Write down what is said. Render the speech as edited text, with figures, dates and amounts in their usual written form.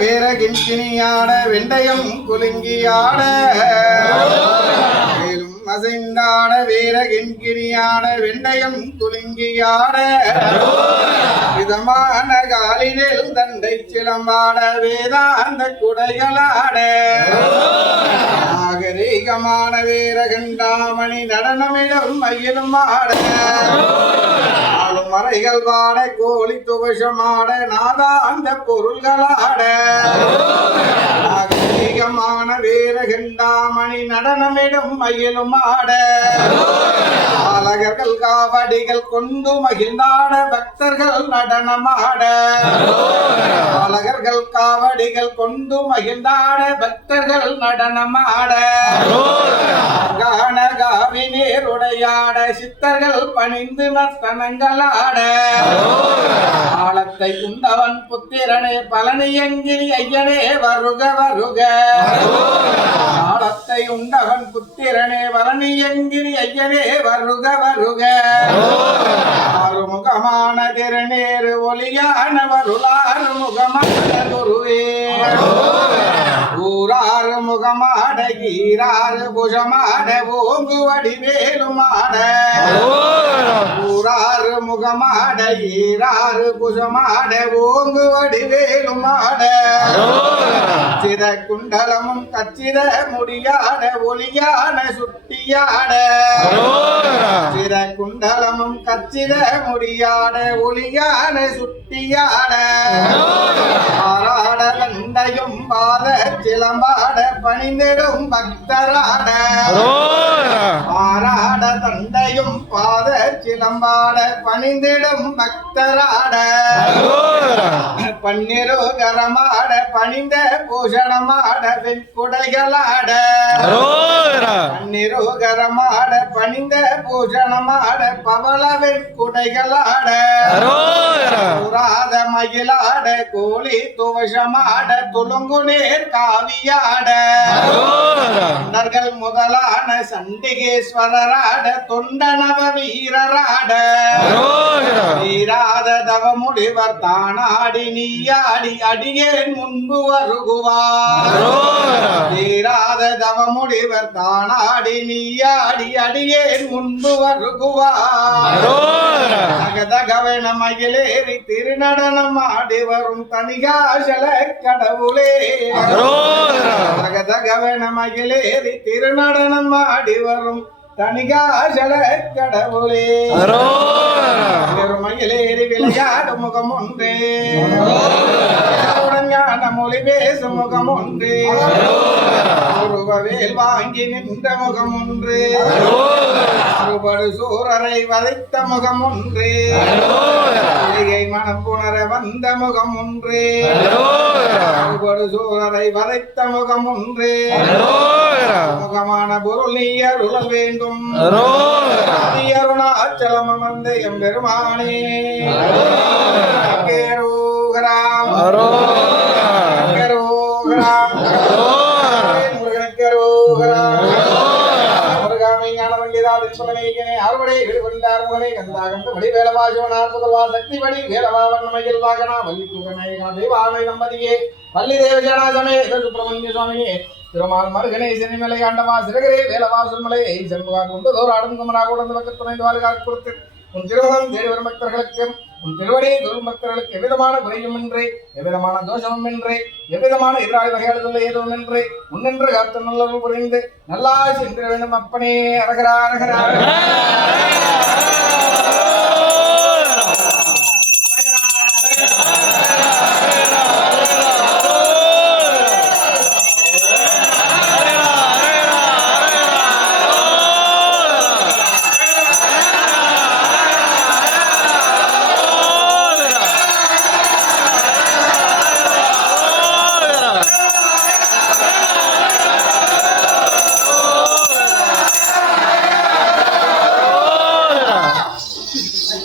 வீர கிண்கிணியாட வெண்டயம் குலுங்கியாட மேலும் அசைந்தாட வீர கிண்கிணியாட வெண்டயம் குலுங்கியாட விதமான காலினில் தண்டை சிலம்பாட வேதாந்த குடைகளாட நாகரீகமான வீரகண்டாமணி நடனமிடம் மயிலும் ஆட மறைகள் பாட கோழி துவசமாட நாதாந்த பொருள்களாட நாகரீகமான வீரகண்டாமணி நடனமிடும் மயிலும் ஆட பாலகர்கள் காவடிகள் கொண்டு மகிழ்ந்தாட பக்தர்கள் நடனமாட பாலகர்கள் காவடிகள் கொண்டு மகிழ்ந்தாட பக்தர்கள் நடனமாட கானகாவி நேருடையாட சித்தர்கள் பணிந்து நர்த்தனங்களாட ஆழத்தை உண்டவன் புத்திரனே பழனியங்கிரி ஐயனே வருக வருக ஆழத்தை உண்டவன் புத்திரனே பழனியங்கிரி ஐயனே வருக வருக ஆறுமுகமான திருநேரு ஒளியான வருளாறு முகமான குருவே ஊராறு முகமாட ஈராறு புஷமாட ஓங்கு வடிவேலுமாட ஊராறு முகமாட ஈராறு புஷமாட ஓங்கு வடிவேலுமாட சிற குண்டலமும் கச்சிர முடியாட ஒளியான சுட்டியாட சிற குண்டலமும் கச்சிர முடியாட ஒளியான சுட்டியாட ஆராட தண்டையும் பாத சிலம்பாட பணிந்திடும் பக்தராட ஆராட தண்டையும் பாத சிலம்பாட பணிந்திடும் பக்தராட பன்னிரு கரமாட பணிந்த பூஷணமாட வெண்குடைகளாட பன்னிரு கரமாட பணிந்த பூஷணமாட பவள வெண்குடைகளாட புராத மகிழாட கோழி துவசமாட துலுங்கு நேர் காவியாட தொண்டர்கள் முதலான சண்டிகேஸ்வரராட தொண்டனவ வீரராட வீராத தவமுடிவர் தானாடி நீயாடி அடியேன் முன்பு வருகுவார் வீராத தவமுடிவர் தானாடி நீயாடி அடியேன் முன்பு வருகுவார் தகதகவன மகிழேறி திருநடனம் ஆடி வரும் தனிகாசல கடவுளே தகதகவன மகிழேறி திருநடனம் ஆடி வரும் தனிகாசல கடவுளே மயிலேறி விளையாடு முகம் ஒன்று ஞான மொழி பேசும் முகம் ஒன்று வேல் வாங்கி நின்ற முகம் ஒன்று அறுபடு சூரரை வதைத்த முகம் ஒன்று மனப்புணர வந்த முகம் ஒன்று அறுபடு சூரரை வதைத்த முகம் ஒன்று முகமான பொருள் நீ அருளல் வேண்டும் அருணாச்சலம் அமர்ந்த எம்பெருமானே கேரோகராம் கேரோகராம் அறுவடை விடுகொண்டார் முகனை கந்தாகந்த வடி வேலவாசவனார் புதல்வா சக்தி வடி வேலவாவன்மையில் வாகனா வள்ளி குகனை தெய்வானை நம்பதியே வள்ளி தேவஜனாசமே சுப்பிரமணிய சுவாமியே திருமால் மருகனை சென்னிமலை ஆண்டவா சிறகரே வேலவாசல்மலை செண்முகா கொண்டு தோறாடும் குமராக உடந்து பக்கத் துணைந்துவார்கள் கொடுத்து உன் திருமுகம் தேடி வரும் பக்தர்களுக்கு உன் திருவடி தொழும் பக்தர்களுக்கு எவ்விதமான குறையும் இன்றே எவ்விதமான தோஷமும் இன்றே எவ்விதமான எதிராளி வகையாடுதல் ஏதும் இன்றே முன்னின்று காத்து நல்லவர்கள் புரிந்து நல்லாசி எந்திர வேண்டும் அப்பனே அரகரா அரகரா